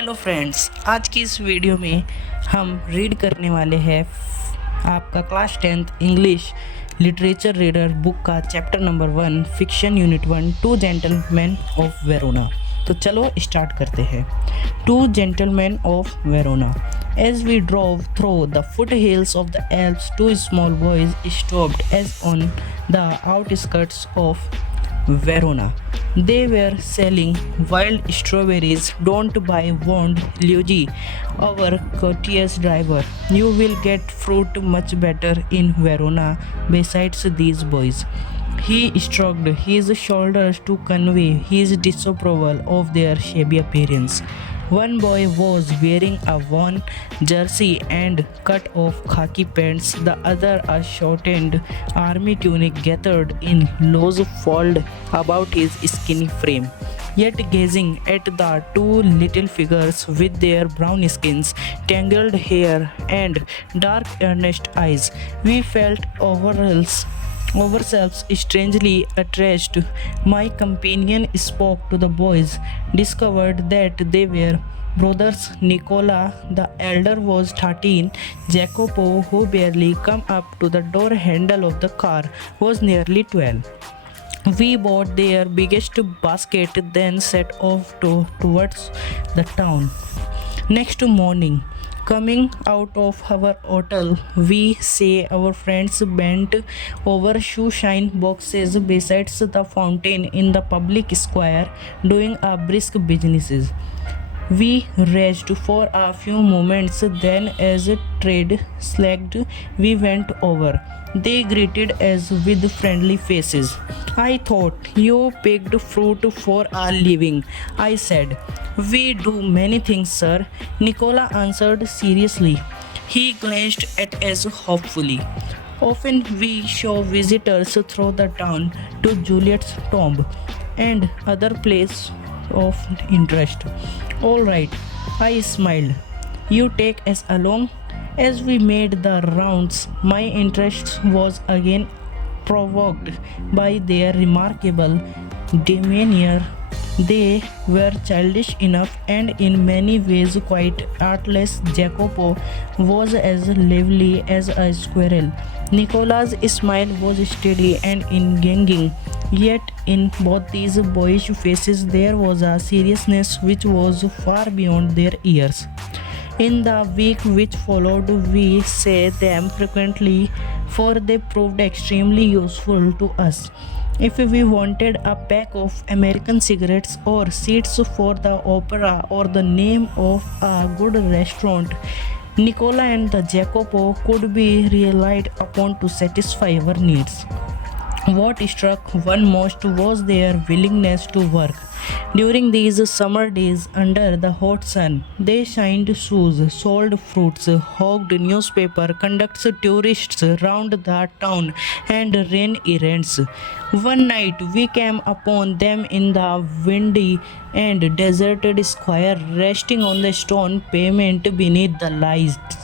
Hello friends, आज की इस वीडियो में हम रीड करने वाले हैं आपका class 10th English literature reader book का chapter number 1 fiction unit 1 two gentleman of Verona. तो चलो स्टार्ट करते हैं। Two gentleman of Verona. As we drove through the foothills of the Alps, two small boys stopped as on the outskirts of Verona. They were selling wild strawberries. Don't buy, warned Luigi, our courteous driver. You will get fruit much better in Verona besides these boys. He shrugged his shoulders to convey his disapproval of their shabby appearance. One boy was wearing a worn jersey and cut-off khaki pants, the other a shortened army tunic gathered in loose fold about his skinny frame. Yet gazing at the two little figures with their brown skins, tangled hair, and dark earnest eyes, we felt ourselves strangely attached. My companion spoke to the boys, discovered that they were brothers. Nicola, the elder, was 13. Jacopo, who barely come up to the door handle of the car, was nearly 12. We bought their biggest basket, then set off towards the town. Next morning, coming out of our hotel, we say our friends bent over shoe-shine boxes beside the fountain in the public square, doing a brisk business. We rest for a few moments, then, as trade slacked, we went over. They greeted us with friendly faces. I thought you picked fruit for a living, I said. We do many things, sir, Nicola answered seriously. He glanced at us hopefully. Often we show visitors through the town to Juliet's tomb and other places of interest. All right, I smiled. You take us along? As we made the rounds, my interest was again provoked by their remarkable demeanor. They were childish enough and in many ways quite artless. Jacopo was as lively as a squirrel. Nicola's smile was steady and engaging, yet in both these boyish faces there was a seriousness which was far beyond their years. In the week which followed, we saw them frequently, for they proved extremely useful to us. If we wanted a pack of American cigarettes or seats for the opera or the name of a good restaurant, Nicola and the Jacopo could be relied upon to satisfy our needs. What struck one most was their willingness to work. During these summer days under the hot sun, they shined shoes, sold fruits, hogged newspaper, conducted tourists round the town, and ran errands. One night we came upon them in the windy and deserted square, resting on the stone pavement beneath the lights.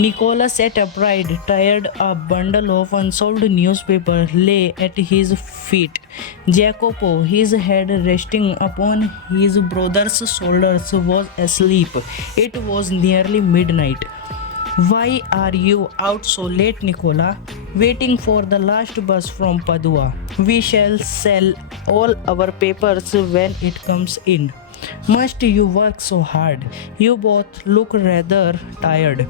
Nicola sat upright, tired. A bundle of unsold newspaper lay at his feet. Jacopo, his head resting upon his brother's shoulders, was asleep. It was nearly midnight. Why are you out so late, Nicola? Waiting for the last bus from Padua. We shall sell all our papers when it comes in. Must you work so hard? You both look rather tired.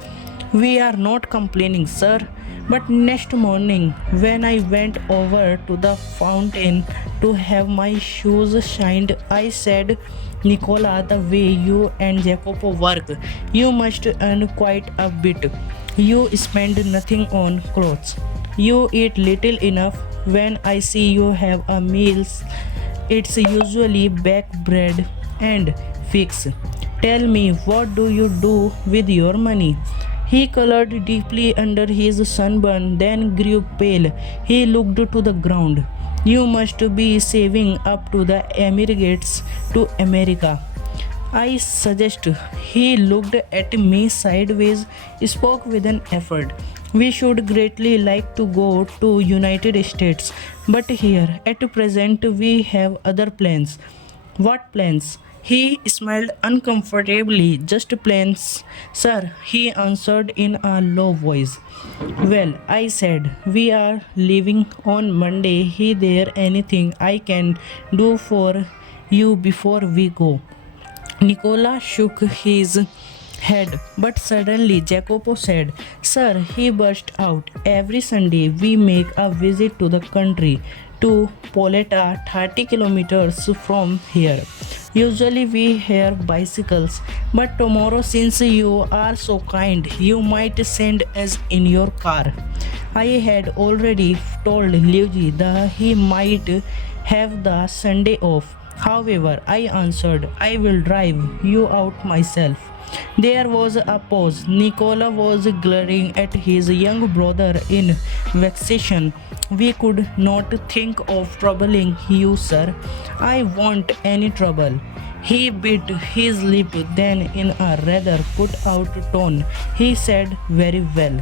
We are not complaining, sir. But next morning, when I went over to the fountain to have my shoes shined, I said, Nicola, the way you and Jacopo work, you must earn quite a bit. You spend nothing on clothes. You eat little enough. When I see you have a meal, it's usually baked bread and figs. Tell me, what do you do with your money? He colored deeply under his sunburn, then grew pale. He looked to the ground. You must be saving up to the emigrates to America, I suggest. He looked at me sideways, spoke with an effort. We should greatly like to go to United States, but here at present we have other plans. What plans? He smiled uncomfortably. Just plans, sir, he answered in a low voice. Well, I said, we are leaving on Monday. Is there anything I can do for you before we go? Nicola shook his head, but suddenly Jacopo said, sir, he burst out, every Sunday we make a visit to the country, to Poleta, 30 kilometers from here. Usually we hear bicycles, but tomorrow, since you are so kind, you might send us in your car. I had already told Luigi that he might have the Sunday off. However, I answered, I will drive you out myself. There was a pause. Nicola was glaring at his young brother in vexation. We could not think of troubling you, sir. I want any trouble. He bit his lip, then, in a rather put out tone, he said, very well.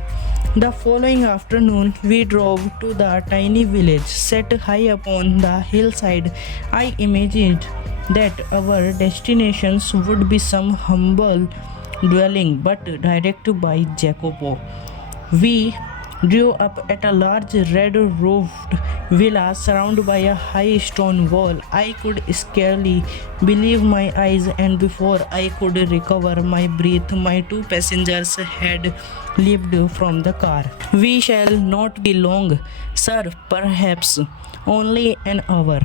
The following afternoon, we drove to the tiny village set high upon the hillside. I imagined that our destinations would be some humble dwelling but directed by Jacopo. We drew up at a large red roofed villa surrounded by a high stone wall. I could scarcely believe my eyes, and before I could recover my breath, my two passengers had leaped from the car. We shall not be long, sir, perhaps only an hour.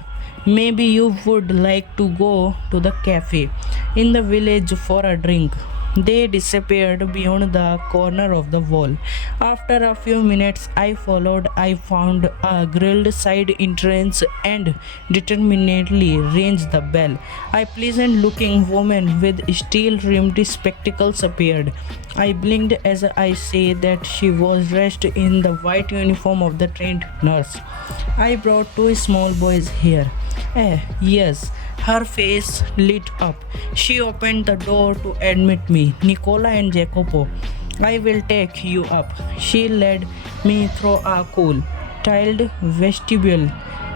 Maybe you would like to go to the cafe in the village for a drink. They disappeared beyond the corner of the wall. After a few minutes, I followed. I found a grilled side entrance and determinedly rang the bell. A pleasant looking woman with steel rimmed spectacles appeared. I blinked as I say that she was dressed in the white uniform of the trained nurse. I brought two small boys here. Yes. Her face lit up. She opened the door to admit me. Nicola and Jacopo, I will take you up. She led me through a cool, tiled vestibule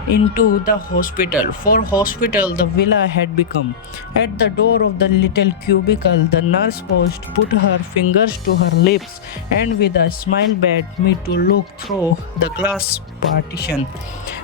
into the hospital. For hospital the villa had become. At the door of the little cubicle, the nurse paused, put her fingers to her lips, and with a smile bade me to look through the glass partition.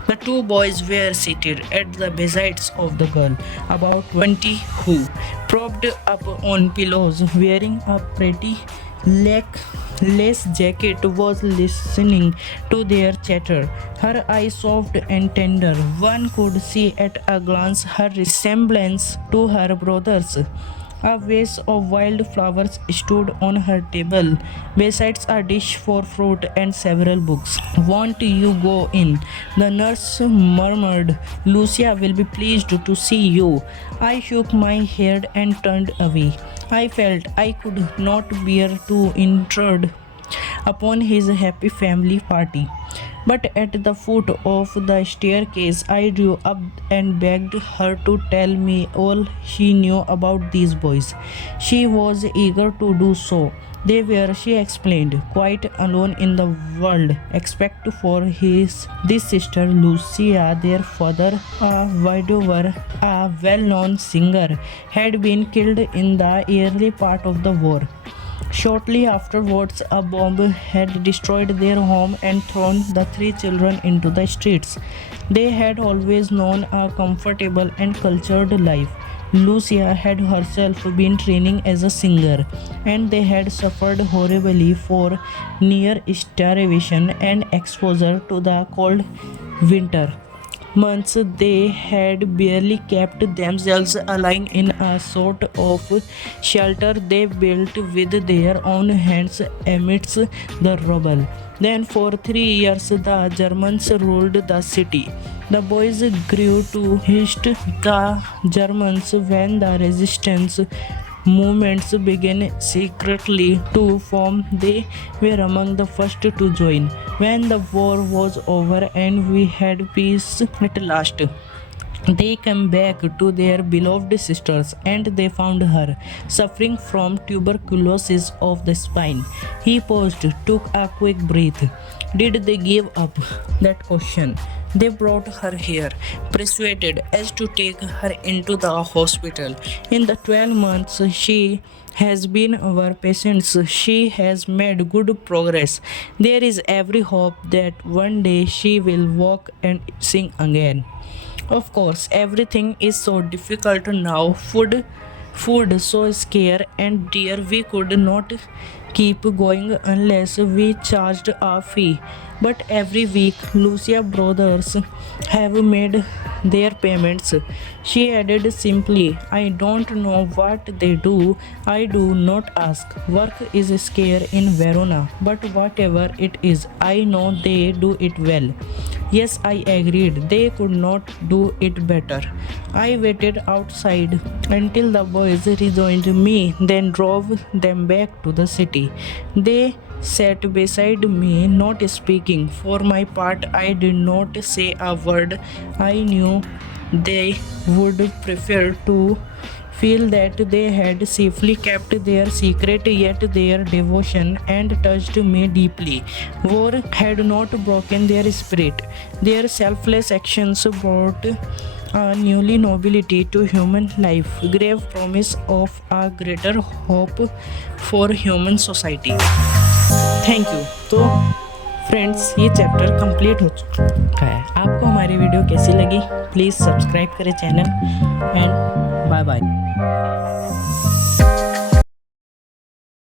The two boys were seated at the besides of the girl, about 20, who, propped up on pillows, wearing a pretty lace jacket, was listening to their chatter. Her eyes soft and tender. One could see at a glance her resemblance to her brother's. A vase of wild flowers stood on her table, besides a dish for fruit and several books. Won't you go in? The nurse murmured. Lucia will be pleased to see you. I shook my head and turned away. I felt I could not bear to intrude upon his happy family party. But at the foot of the staircase, I drew up and begged her to tell me all she knew about these boys. She was eager to do so. They were, she explained, quite alone in the world, except for this sister Lucia. Their father, a widower, a well-known singer, had been killed in the early part of the war. Shortly afterwards, a bomb had destroyed their home and thrown the three children into the streets. They had always known a comfortable and cultured life. Lucia had herself been training as a singer, and they had suffered horribly for near starvation and exposure to the cold winter months. They had barely kept themselves alive in a sort of shelter they built with their own hands amidst the rubble. Then, for 3 years, the Germans ruled the city. The boys grew to hate the Germans when the resistance movements began secretly to form. They were among the first to join. When the war was over and we had peace at last, they came back to their beloved sisters, and they found her suffering from tuberculosis of the spine. He paused, took a quick breath. Did they give up? That question. They brought her here, persuaded as to take her into the hospital. In the 12 months she has been our patient, she has made good progress. There is every hope that one day she will walk and sing again. Of course, everything is so difficult now. Food so scarce and dear, we could not keep going unless we charged a fee. But every week, Lucia brothers have made their payments. She added simply, I don't know what they do. I do not ask. Work is scarce in Verona, but whatever it is, I know they do it well. Yes, I agreed. They could not do it better. I waited outside until the boys rejoined me, then drove them back to the city. They sat beside me, not speaking. For my part, I did not say a word. I knew they would prefer to feel that they had safely kept their secret, yet their devotion and touched me deeply. War had not broken their spirit. Their selfless actions brought a newly nobility to human life, grave promise of a greater hope for human society. Thank you. तो friends, ये chapter complete हो चुका है। आपको हमारी video कैसी लगी, please subscribe करें चैनल एंड बाय बाय।